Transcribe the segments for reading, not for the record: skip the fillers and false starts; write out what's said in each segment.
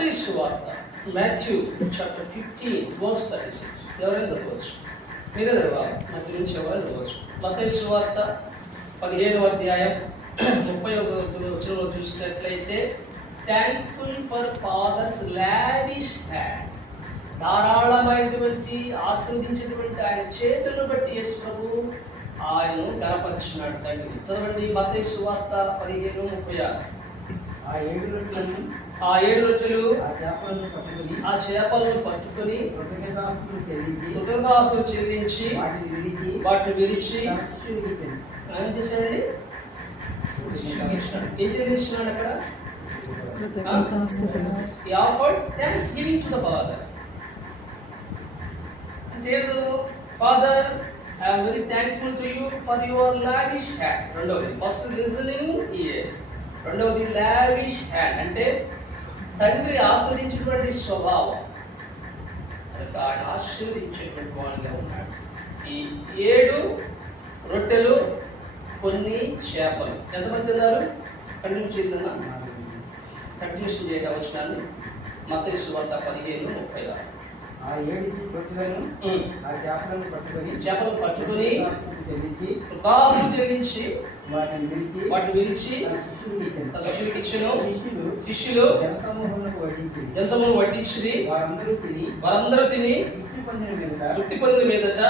మత్తయి సువార్త Matthew chapter 15 verse 36. ఎవరైనా చదవచ్చు, మీరే చదవాలి, మధ్య నుంచి ఎవరైనా చదవచ్చు. మత్తయి సువార్త 15వ అధ్యాయం 31వ వచనంలో చూసినట్లయితే, thankful for father's lavish hand, ధారాళమైనటువంటి ఆశ్రదించినటువంటి ఆయన చేతులను బట్టి యేసు ప్రభు ఆయనను గణపరిచినాడు తండ్రి. చదవండి మత్తయి సువార్త 15:36. ఆ 7 రొట్టెలు ఆ చేపలను పట్టుకొని కృతజ్ఞతాస్తుతులు చెల్లించి వాటిని విరిచి ఏం చేశాడండి? ఏం చెల్లించినాడు అక్కడ? He offered thanksgiving to the Father. Father, I am very thankful to you for your lavish hand. రెండవది ఫస్ట్ లిజనింగ్ ఇయర్, రెండవది లావిష్ హ్యాండ్ అంటే తండ్రి ఆశ్రయించినటువంటి స్వభావం, ఆయన ఆశీర్వదించేటువంటి వాడిగా ఉన్నాడు. ఈ 7 రొట్టెలు కొన్ని చేపలు ఎంతమంది తిన్నారు? కంటిన్యూషన్ చేయడం వచ్చినాను. మత్తయి సువార్త 15:36. ఆ 7 రొట్టెలను ఆ చేపలను పట్టుకొని కృతజ్ఞతాస్తుతులు చెల్లించి వాటిని విరిచి తన శిష్యులకు ఇచ్చెను. శిష్యులు జనసమూహం వడ్డించి వారందరూ తిని తృప్తి పొందిన మీదట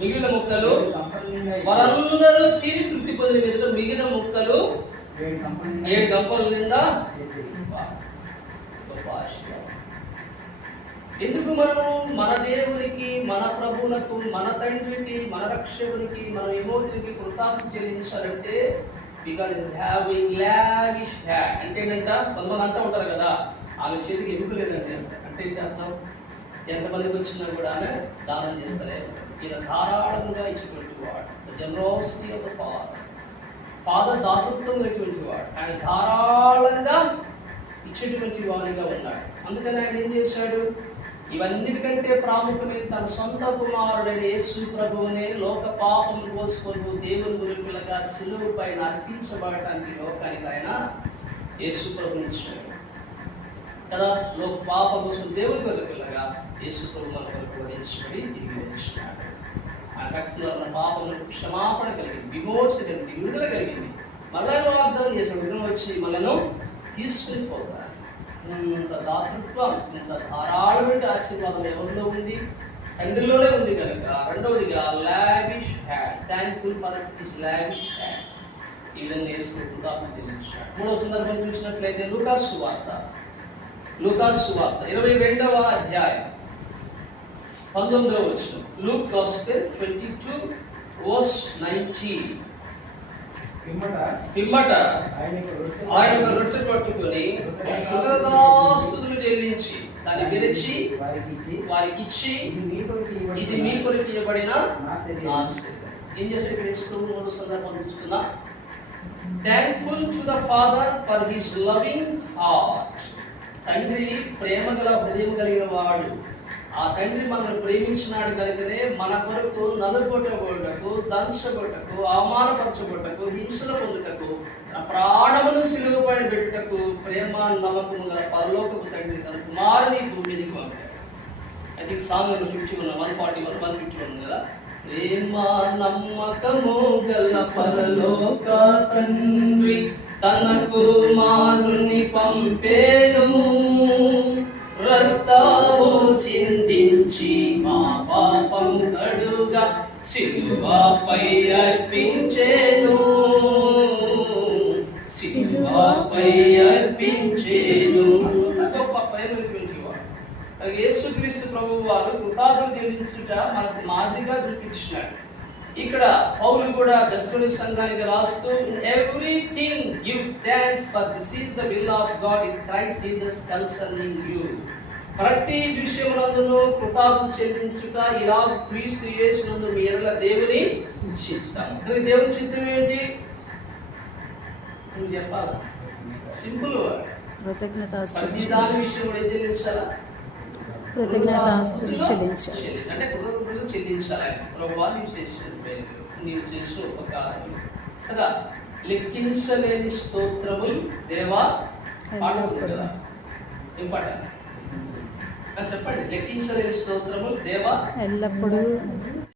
మిగిలిన ముక్కలు వారందరూ తిని తృప్తి పొందిన మీదట మిగిలిన ముక్కలు 7 గంపల నిండా. ఎందుకు మనము మన దేవునికి, మన ప్రభువులకు, మన తండ్రికి, మన రక్షకునికి, మన విమోచనకి కృతజ్ఞత చెల్లించాలంటే because it having lavish hand. అంటే ఏంటంట, కొంతమంది అంతా ఉంటారు కదా, ఆమె చేతికి ఎదుగు లేదండి అంటే ఏంటి అర్థం? ఎంతమందికి వచ్చినా కూడా ఆమె దానం చేస్తారే. ఈయన ధారాళంగా ఇచ్చేటువంటి వాడు, జనరాసిటీ ఆఫ్ ద ఫాదర్ దాతృత్వం అనేటువంటి వాడు, ఆయన ధారాళంగా ఇచ్చేటువంటి వాడిగా ఉన్నాడు. అందుకని ఆయన ఏం చేశాడు? ఇవన్నిటికంటే ప్రాముఖ్యమైన తన సొంత కుమారుడైన యేసు ప్రభువునే లోక పాపం కోసుకుంటూ దేవుని గురుకులుగా సిలువ పైన అర్పించబడటానికి లోకానికి ఆయన యేసు ప్రభుని ఇచ్చాడు కదా. లోక పాపం కోసం దేవుని గురుకులుగా యేసు ప్రభు మన కొరకు వధించబడి తిరిగి వచ్చినాడు. ఆయన రక్తంలో ఉన్న పాపములకు క్షమాపణ కలిగింది, విమోచన కలిగింది, విడుదల కలిగింది. మళ్ళీ వాగ్దానం చేశాడు, విడుదల వచ్చి మనను తీసుకుని పోతారు. ఇంత దాతృత్వం, ఇంత ధారాళమైన ఆశీర్వాదం ఎవరిలో ఉంది? తండ్రిలోనే ఉంది కనుక. రెండవదిగా lavish hand, thankful for his lavish hand. ఈ విధంగా యేసు కృతజ్ఞత చెల్లించాడు. మూడవ సందర్భం చూసినట్లయితే లూకాసు సువార్త 22వ అధ్యాయం 19వ వచనం. Luke gospel 22 verse 19. పిమ్మట ఆయన రొట్టె పట్టుకొని కృతజ్ఞతాస్తుతులు చెల్లించి దాన్ని విరిచి వారికి ఇచ్చి, ఇది మీ కొరకు ఇవ్వబడిన నా శరీరం. ఏం చేస్తాడు ఇక్కడ యేసు? మూడో సందర్భం చూస్తున్నా. Thankful to the father for his loving heart. తండ్రి ప్రేమ గల హృదయం కలిగిన వాడు. ఆ తండ్రి మనల్ని ప్రేమించినాడు కనుకనే మన కొరకు నలుగొట్టబోటకు, దంచబోటకు, అవమానపరచబోటకు, హింసలు పొందుటకు, ప్రాణమును సిలువ పైన పెట్టుటకు ప్రేమ నమ్మకము గల పరలోకపు తండ్రి తన కుమారుని భూమి మీదకి పంపాడు. ఐ థింక్ సాంగ్ 141, 151 కదా. ప్రేమ నమ్మకము గల పరలోక తండ్రి తన కుమారుని పంపేను, రక్తము చిందించి మా పాపం కడుగా సిలువపై అర్పించేను, సిలువపై అర్పించేను. గొప్ప ప్రేమించేవాడు యేసుక్రీస్తు ప్రభువు వారు కృతజ్ఞతలు చెల్లించుట మనకు మాదిరిగా చూపించినాడు. ఇక్కడ పౌలు కూడా దశలోని సంఘానికి రాస్తూ, everything give thanks for this is the will of God in Christ Jesus concerning you. ప్రతి విషయమునందును కృతజ్ఞతలు చెల్లించుట ఇలా క్రీస్తు యేసునందు మీ ఎడల దేవుని చిత్తం. దేవుని చిత్తం ఏంటి? నువ్వు చెప్పాలా? సింపుల్. ప్రతి దాని విషయం కూడా ఏం చెల్లించాలా? కృతజ్ఞతాస్తుతులు చెల్లించాలి. అంటే కృతజ్ఞతలు చెల్లించాలి. ప్రభువా నీవు చేసిన ఉపకారం కదా, లెక్కించలేని స్తోత్రములు దేవా. ఇంపార్టెంట్. చెప్పండి, లెక్కించలేని స్తోత్రములు దేవా ఎల్లప్పుడూ